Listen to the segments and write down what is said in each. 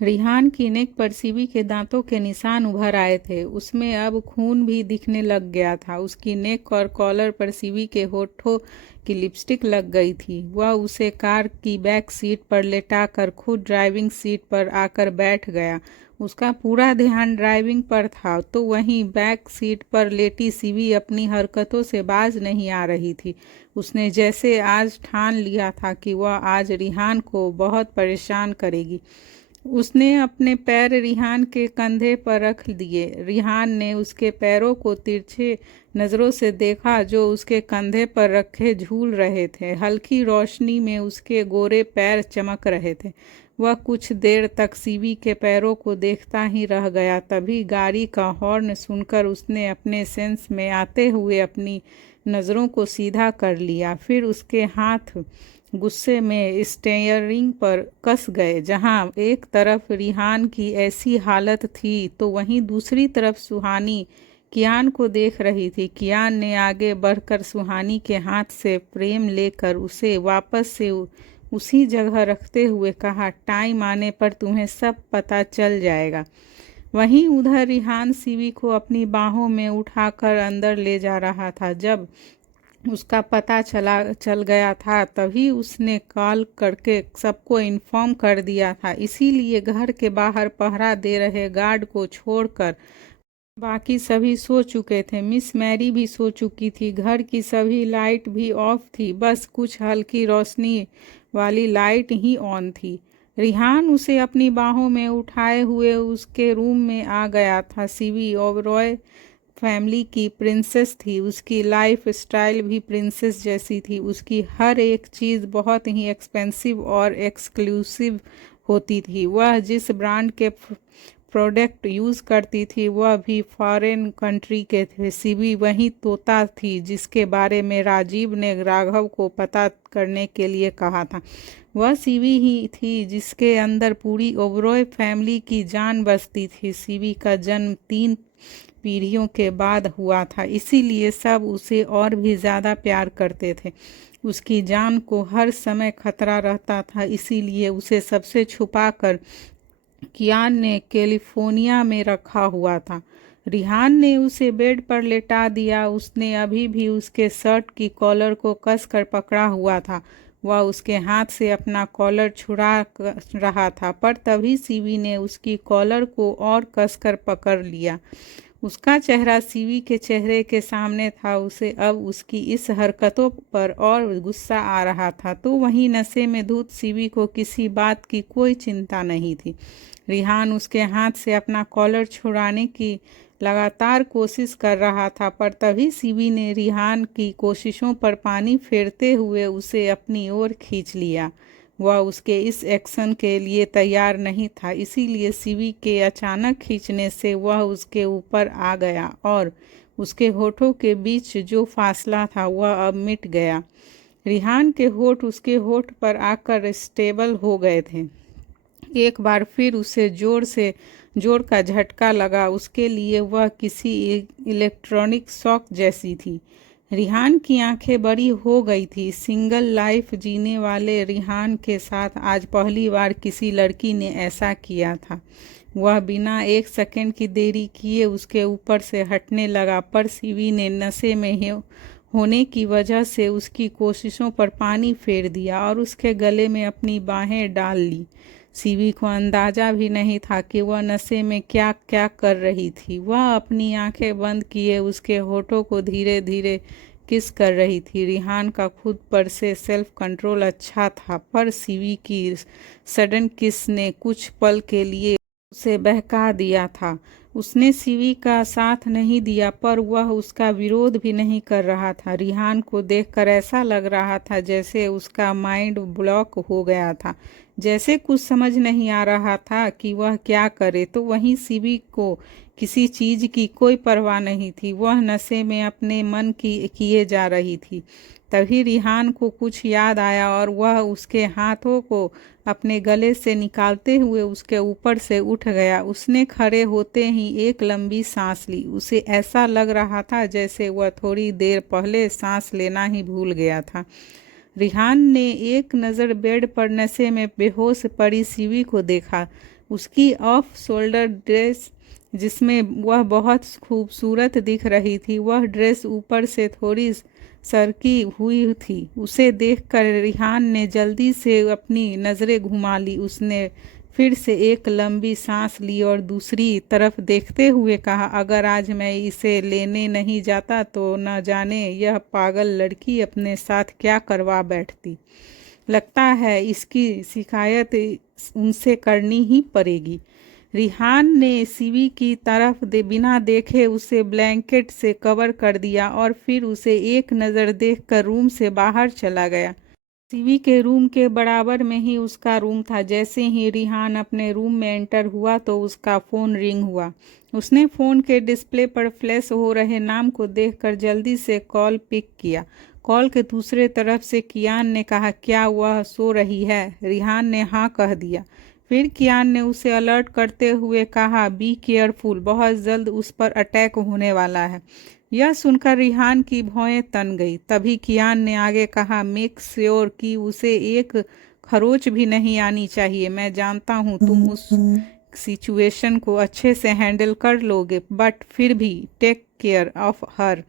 रिहान की नेक पर सीवी के दांतों के निशान उभर आए थे। उसमें अब खून भी दिखने लग गया था। उसकी नेक और कॉलर पर सीवी के होठों की लिपस्टिक लग गई थी। वह उसे कार की बैक सीट पर लेटाकर खुद ड्राइविंग सीट पर आकर बैठ गया। उसका पूरा ध्यान ड्राइविंग पर था, तो वहीं बैक सीट पर लेटी सीवी अपनी हरकतों से बाज नहीं आ रही थी। उसने जैसे आज ठान लिया था कि वह आज रिहान को बहुत परेशान करेगी। उसने अपने पैर रिहान के कंधे पर रख दिए। रिहान ने उसके पैरों को तिरछे नज़रों से देखा जो उसके कंधे पर रखे झूल रहे थे। हल्की रोशनी में उसके गोरे पैर चमक रहे थे। वह कुछ देर तक सीवी के पैरों को देखता ही रह गया। तभी गाड़ी का हॉर्न सुनकर उसने अपने सेंस में आते हुए अपनी नज़रों को सीधा कर लिया। फिर उसके हाथ गुस्से में स्टीयरिंग पर कस गए। जहां एक तरफ रिहान की ऐसी हालत थी तो वहीं दूसरी तरफ सुहानी कियान को देख रही थी। कियान ने आगे बढ़कर सुहानी के हाथ से फ्रेम लेकर उसे वापस से उसी जगह रखते हुए कहा, टाइम आने पर तुम्हें सब पता चल जाएगा। वहीं उधर रिहान सीवी को अपनी बाहों में उठाकर अंदर ले जा रहा था। जब उसका पता चल गया था तभी उसने कॉल करके सबको इन्फॉर्म कर दिया था। इसीलिए घर के बाहर पहरा दे रहे गार्ड को छोड़कर बाकी सभी सो चुके थे। मिस मैरी भी सो चुकी थी। घर की सभी लाइट भी ऑफ थी, बस कुछ हल्की रोशनी वाली लाइट ही ऑन थी। रिहान उसे अपनी बाहों में उठाए हुए उसके रूम में आ गया था। सीवी ओबरॉय फैमिली की प्रिंसेस थी। उसकी लाइफ स्टाइल भी प्रिंसेस जैसी थी। उसकी हर एक चीज़ बहुत ही एक्सपेंसिव और एक्सक्लूसिव होती थी। वह जिस ब्रांड के प्रोडक्ट यूज़ करती थी वह भी फॉरेन कंट्री के थे। सीवी वही तोता थी जिसके बारे में राजीव ने राघव को पता करने के लिए कहा था। वह सीवी ही थी जिसके अंदर पूरी ओबरॉय फैमिली की जान बसती थी। सीवी का जन्म 3 पीढ़ियों के बाद हुआ था, इसीलिए सब उसे और भी ज़्यादा प्यार करते थे। उसकी जान को हर समय खतरा रहता था, इसीलिए उसे सबसे छुपाकर कियान ने कैलिफोर्निया में रखा हुआ था। रिहान ने उसे बेड पर लेटा दिया। उसने अभी भी उसके शर्ट की कॉलर को कसकर पकड़ा हुआ था। वह उसके हाथ से अपना कॉलर छुड़ा रहा था, पर तभी सीवी ने उसकी कॉलर को और कसकर पकड़ लिया। उसका चेहरा सीवी के चेहरे के सामने था। उसे अब उसकी इस हरकतों पर और गुस्सा आ रहा था, तो वहीं नशे में धुत सीवी को किसी बात की कोई चिंता नहीं थी। रिहान उसके हाथ से अपना कॉलर छुड़ाने की लगातार कोशिश कर रहा था, पर तभी सीवी ने रिहान की कोशिशों पर पानी फेरते हुए उसे अपनी ओर खींच लिया। वह उसके इस एक्शन के लिए तैयार नहीं था, इसीलिए सीवी के अचानक खींचने से वह उसके ऊपर आ गया और उसके होठों के बीच जो फासला था वह अब मिट गया। रिहान के होठ उसके होठ पर आकर स्टेबल हो गए थे। एक बार फिर उसे जोर का झटका लगा। उसके लिए वह किसी इलेक्ट्रॉनिक शॉक जैसी थी। रिहान की आंखें बड़ी हो गई थी। सिंगल लाइफ जीने वाले रिहान के साथ आज पहली बार किसी लड़की ने ऐसा किया था। वह बिना एक सेकंड की देरी किए उसके ऊपर से हटने लगा, पर सीवी ने नशे में होने की वजह से उसकी कोशिशों पर पानी फेर दिया और उसके गले में अपनी बाहें डाल ली। सीवी को अंदाजा भी नहीं था कि वह नशे में क्या क्या कर रही थी। वह अपनी आंखें बंद किए उसके होठों को धीरे धीरे किस कर रही थी। रिहान का खुद पर से सेल्फ कंट्रोल अच्छा था, पर सीवी की सडन किस ने कुछ पल के लिए उसे बहका दिया था। उसने सीवी का साथ नहीं दिया, पर वह उसका विरोध भी नहीं कर रहा था। रिहान को देखकर ऐसा लग रहा था जैसे उसका माइंड ब्लॉक हो गया था, जैसे कुछ समझ नहीं आ रहा था कि वह क्या करे। तो वहीं सीवी को किसी चीज की कोई परवाह नहीं थी। वह नशे में अपने मन की किए जा रही थी। तभी रिहान को कुछ याद आया और वह उसके हाथों को अपने गले से निकालते हुए उसके ऊपर से उठ गया। उसने खड़े होते ही एक लंबी सांस ली। उसे ऐसा लग रहा था जैसे वह थोड़ी देर पहले सांस लेना ही भूल गया था। रिहान ने एक नज़र बेड पर नशे में बेहोश पड़ी सीवी को देखा। उसकी ऑफ शोल्डर ड्रेस जिसमें वह बहुत खूबसूरत दिख रही थी, वह ड्रेस ऊपर से थोड़ी सरकी हुई थी। उसे देखकर रिहान ने जल्दी से अपनी नज़रें घुमा ली। उसने फिर से एक लंबी सांस ली और दूसरी तरफ देखते हुए कहा, अगर आज मैं इसे लेने नहीं जाता तो न जाने यह पागल लड़की अपने साथ क्या करवा बैठती। लगता है इसकी शिकायत उनसे करनी ही पड़ेगी। रिहान ने सीवी की तरफ बिना देखे उसे ब्लैंकेट से कवर कर दिया और फिर उसे एक नज़र देखकर रूम से बाहर चला गया। सीवी के रूम के बराबर में ही उसका रूम था। जैसे ही रिहान अपने रूम में एंटर हुआ तो उसका फ़ोन रिंग हुआ। उसने फ़ोन के डिस्प्ले पर फ्लैश हो रहे नाम को देखकर जल्दी से कॉल पिक किया। कॉल के दूसरे तरफ से कियान ने कहा, क्या वह सो रही है? रिहान ने हाँ कह दिया। फिर कियान ने उसे अलर्ट करते हुए कहा, बी केयरफुल, बहुत जल्द उस पर अटैक होने वाला है। यह सुनकर रिहान की भौहें तन गई। तभी कियान ने आगे कहा, मेक श्योर कि उसे एक खरोच भी नहीं आनी चाहिए। मैं जानता हूँ तुम उस सिचुएशन को अच्छे से हैंडल कर लोगे, बट फिर भी टेक केयर ऑफ हर।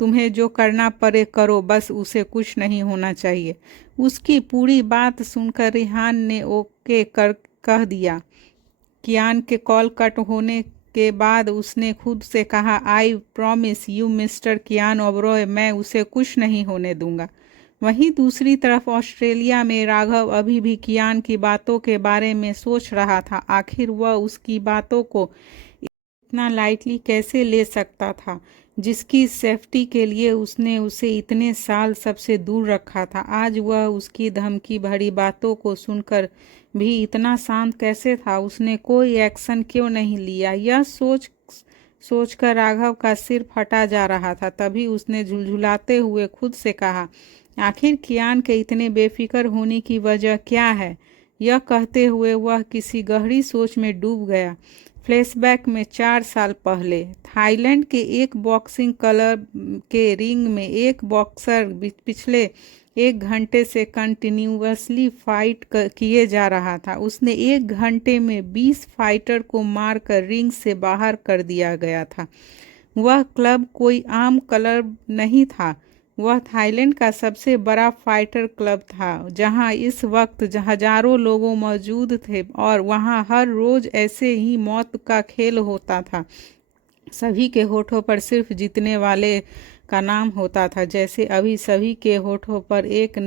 तुम्हें जो करना पड़े करो, बस उसे कुछ नहीं होना चाहिए। उसकी पूरी बात सुनकर रिहान ने ओके कर कह दिया। कियान के कॉल कट होने के बाद उसने खुद से कहा, आई प्रॉमिस यू मिस्टर कियान ओबरॉय, मैं उसे कुछ नहीं होने दूंगा। वहीं दूसरी तरफ ऑस्ट्रेलिया में राघव अभी भी कियान की बातों के बारे में सोच रहा था। आखिर वह उसकी बातों को इतना लाइटली कैसे ले सकता था, जिसकी सेफ्टी के लिए उसने उसे इतने साल सबसे दूर रखा था। आज वह उसकी धमकी भरी बातों को सुनकर भी इतना शांत कैसे था? उसने कोई एक्शन क्यों नहीं लिया? यह सोचकर राघव का सिर फटा जा रहा था। तभी उसने झुलझुलाते हुए खुद से कहा, आखिर कियान के इतने बेफिक्र होने की वजह क्या है? यह कहते हुए वह किसी गहरी सोच में डूब गया। फ्लैशबैक में 4 साल पहले थाईलैंड के एक बॉक्सिंग क्लब के रिंग में एक बॉक्सर पिछले 1 घंटे से कंटिन्यूअसली फाइट किए जा रहा था। उसने 1 घंटे में 20 फाइटर को मारकर रिंग से बाहर कर दिया गया था। वह क्लब कोई आम क्लब नहीं था, वह थाईलैंड का सबसे बड़ा फाइटर क्लब था, जहां इस वक्त हजारों लोग मौजूद थे और वहां हर रोज ऐसे ही मौत का खेल होता था। सभी के होठों पर सिर्फ जीतने वाले का नाम होता था। जैसे अभी सभी के होठों पर एक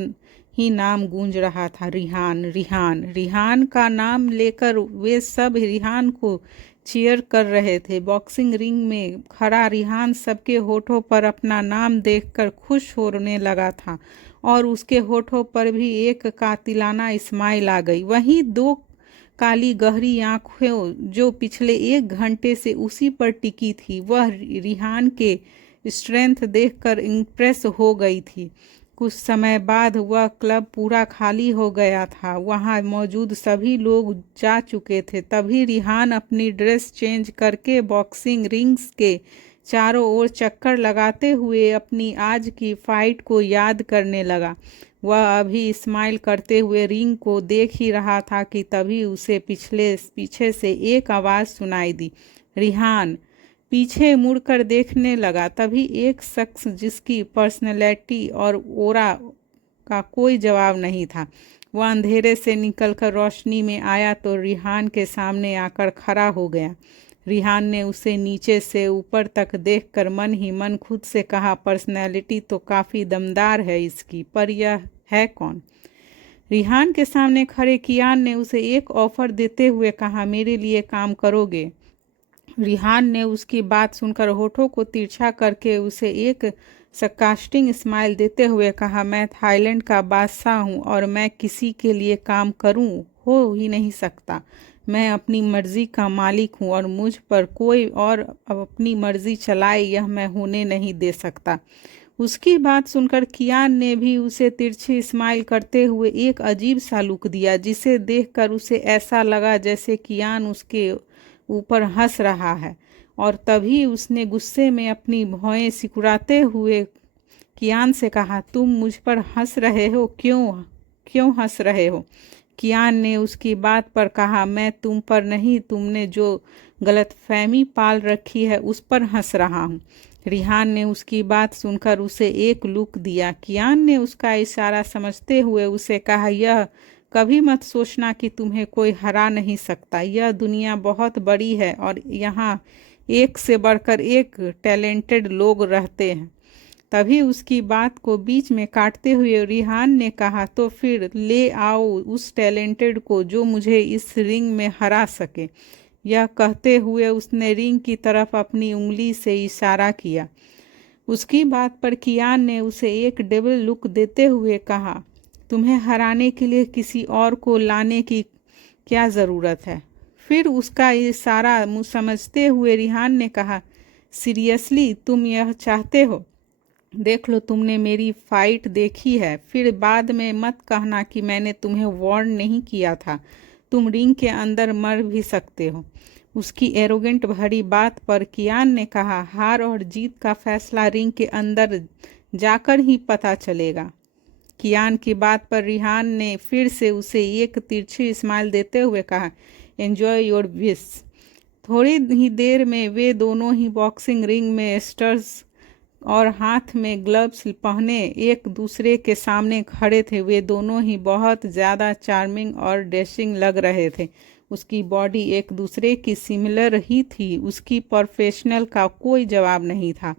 ही नाम गूंज रहा था, रिहान। रिहान रिहान का नाम लेकर वे सब रिहान को चीयर कर रहे थे। बॉक्सिंग रिंग में खड़ा रिहान सबके होठों पर अपना नाम देखकर खुश होने लगा था और उसके होठों पर भी एक कातिलाना स्माइल आ गई। वहीं 2 काली गहरी आंखें जो पिछले 1 घंटे से उसी पर टिकी थी, वह रिहान के स्ट्रेंथ देखकर इम्प्रेस हो गई थी। कुछ समय बाद वह क्लब पूरा खाली हो गया था। वहां मौजूद सभी लोग जा चुके थे। तभी रिहान अपनी ड्रेस चेंज करके बॉक्सिंग रिंग्स के चारों ओर चक्कर लगाते हुए अपनी आज की फाइट को याद करने लगा। वह अभी स्माइल करते हुए रिंग को देख ही रहा था कि तभी उसे पीछे से एक आवाज़ सुनाई दी, रिहान। पीछे मुड़कर देखने लगा। तभी एक शख्स जिसकी पर्सनैलिटी और ओरा का कोई जवाब नहीं था, वह अंधेरे से निकलकर रोशनी में आया तो रिहान के सामने आकर खड़ा हो गया। रिहान ने उसे नीचे से ऊपर तक देखकर मन ही मन खुद से कहा, पर्सनैलिटी तो काफ़ी दमदार है इसकी, पर यह है कौन? रिहान के सामने खड़े कियान ने उसे एक ऑफर देते हुए कहा, मेरे लिए काम करोगे? रिहान ने उसकी बात सुनकर होठों को तिरछा करके उसे एक सरकास्टिक स्माइल देते हुए कहा, मैं थाईलैंड का बादशाह हूँ और मैं किसी के लिए काम करूँ हो ही नहीं सकता। मैं अपनी मर्जी का मालिक हूँ और मुझ पर कोई और अपनी मर्जी चलाए यह मैं होने नहीं दे सकता। उसकी बात सुनकर कियान ने भी उसे तिरछी स्माइल करते हुए एक अजीब सा लुक दिया, जिसे देखकर उसे ऐसा लगा जैसे कियान उसके ऊपर हंस रहा है। और तभी उसने गुस्से में अपनी भौहें सिकुड़ाते हुए कियान से कहा, तुम मुझ पर हंस रहे हो, क्यों क्यों हंस रहे हो? कियान ने उसकी बात पर कहा, मैं तुम पर नहीं, तुमने जो गलतफहमी पाल रखी है उस पर हंस रहा हूँ। रिहान ने उसकी बात सुनकर उसे एक लुक दिया। कियान ने उसका इशारा समझते हुए उसे कहा, यह कभी मत सोचना कि तुम्हें कोई हरा नहीं सकता। यह दुनिया बहुत बड़ी है और यहाँ एक से बढ़कर एक टैलेंटेड लोग रहते हैं। तभी उसकी बात को बीच में काटते हुए रिहान ने कहा, तो फिर ले आओ उस टैलेंटेड को जो मुझे इस रिंग में हरा सके। यह कहते हुए उसने रिंग की तरफ अपनी उंगली से इशारा किया। उसकी बात पर कियान ने उसे एक डेविल लुक देते हुए कहा, तुम्हें हराने के लिए किसी और को लाने की क्या ज़रूरत है? फिर उसका इशारा समझते हुए रिहान ने कहा, सीरियसली तुम यह चाहते हो? देख लो, तुमने मेरी फाइट देखी है, फिर बाद में मत कहना कि मैंने तुम्हें वार्न नहीं किया था। तुम रिंग के अंदर मर भी सकते हो। उसकी एरोगेंट भरी बात पर कियान ने कहा, हार और जीत का फैसला रिंग के अंदर जाकर ही पता चलेगा। कियान की बात पर रिहान ने फिर से उसे एक तिरछी स्माइल देते हुए कहा, एंजॉय योर विश। थोड़ी ही देर में वे दोनों ही बॉक्सिंग रिंग में स्टर्स और हाथ में ग्लव्स पहने एक दूसरे के सामने खड़े थे। वे दोनों ही बहुत ज़्यादा चार्मिंग और डैशिंग लग रहे थे। उसकी बॉडी एक दूसरे की सिमिलर ही थी। उसकी प्रोफेशनल का कोई जवाब नहीं था।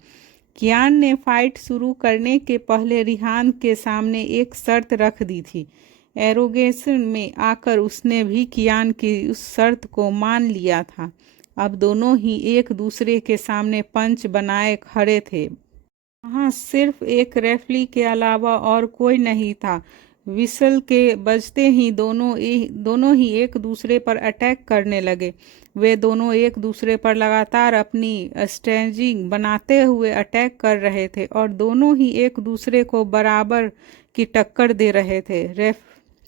कियान ने फाइट शुरू करने के पहले रिहान के सामने एक शर्त रख दी थी। एरोगेशन में आकर उसने भी कियान की उस शर्त को मान लिया था। अब दोनों ही एक दूसरे के सामने पंच बनाए खड़े थे। वहाँ सिर्फ एक रेफरी के अलावा और कोई नहीं था। विसल के बजते ही दोनों ही एक दूसरे पर अटैक करने लगे। वे दोनों एक दूसरे पर लगातार अपनी स्ट्रेचिंग बनाते हुए अटैक कर रहे थे और दोनों ही एक दूसरे को बराबर की टक्कर दे रहे थे।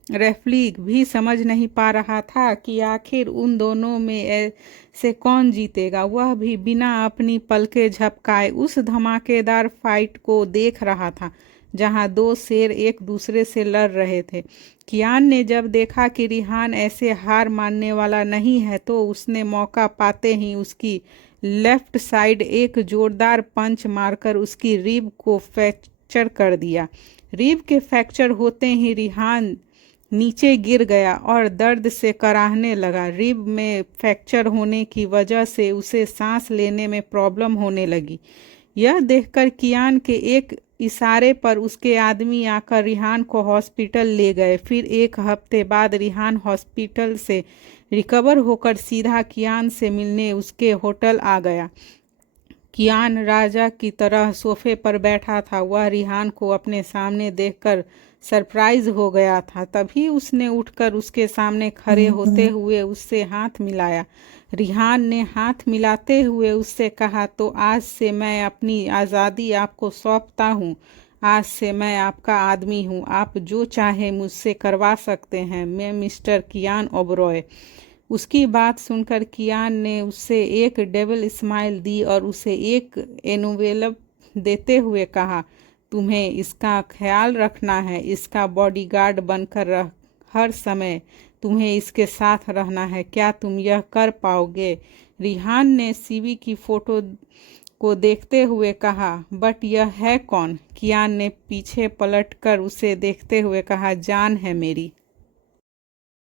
रेफरी भी समझ नहीं पा रहा था कि आखिर उन दोनों में से कौन जीतेगा। वह भी बिना अपनी पलकें झपकाए उस धमाकेदार फाइट को देख रहा था जहां दो शेर एक दूसरे से लड़ रहे थे। कियान ने जब देखा कि रिहान ऐसे हार मानने वाला नहीं है तो उसने मौका पाते ही उसकी लेफ्ट साइड एक जोरदार पंच मारकर उसकी रिब को फ्रैक्चर कर दिया। रिब के फ्रैक्चर होते ही रिहान नीचे गिर गया और दर्द से कराहने लगा। रिब में फ्रैक्चर होने की वजह से उसे सांस लेने में प्रॉब्लम होने लगी। यह देखकर कियान के एक इशारे पर उसके आदमी आकर रिहान को हॉस्पिटल ले गए। फिर एक हफ्ते बाद रिहान हॉस्पिटल से रिकवर होकर सीधा कियान से मिलने उसके होटल आ गया। कियान राजा की तरह सोफे पर बैठा था। वह रिहान को अपने सामने देखकर सरप्राइज हो गया था। तभी उसने उठकर उसके सामने खड़े होते हुए उससे हाथ मिलाया। रिहान ने हाथ मिलाते हुए उससे कहा, तो आज से मैं अपनी आज़ादी आपको सौंपता हूँ। आज से मैं आपका आदमी हूँ। आप जो चाहे मुझसे करवा सकते हैं। मैं मिस्टर कियान ओबरॉय। उसकी बात सुनकर कियान ने उससे एक डेविल स्माइल दी और उसे एक एनवेलप देते हुए कहा, तुम्हें इसका ख्याल रखना है। इसका बॉडीगार्ड बनकर हर समय तुम्हें इसके साथ रहना है। क्या तुम यह कर पाओगे? रिहान ने सीवी की फोटो को देखते हुए कहा, बट यह है कौन? कियान ने पीछे पलटकर उसे देखते हुए कहा, जान है मेरी।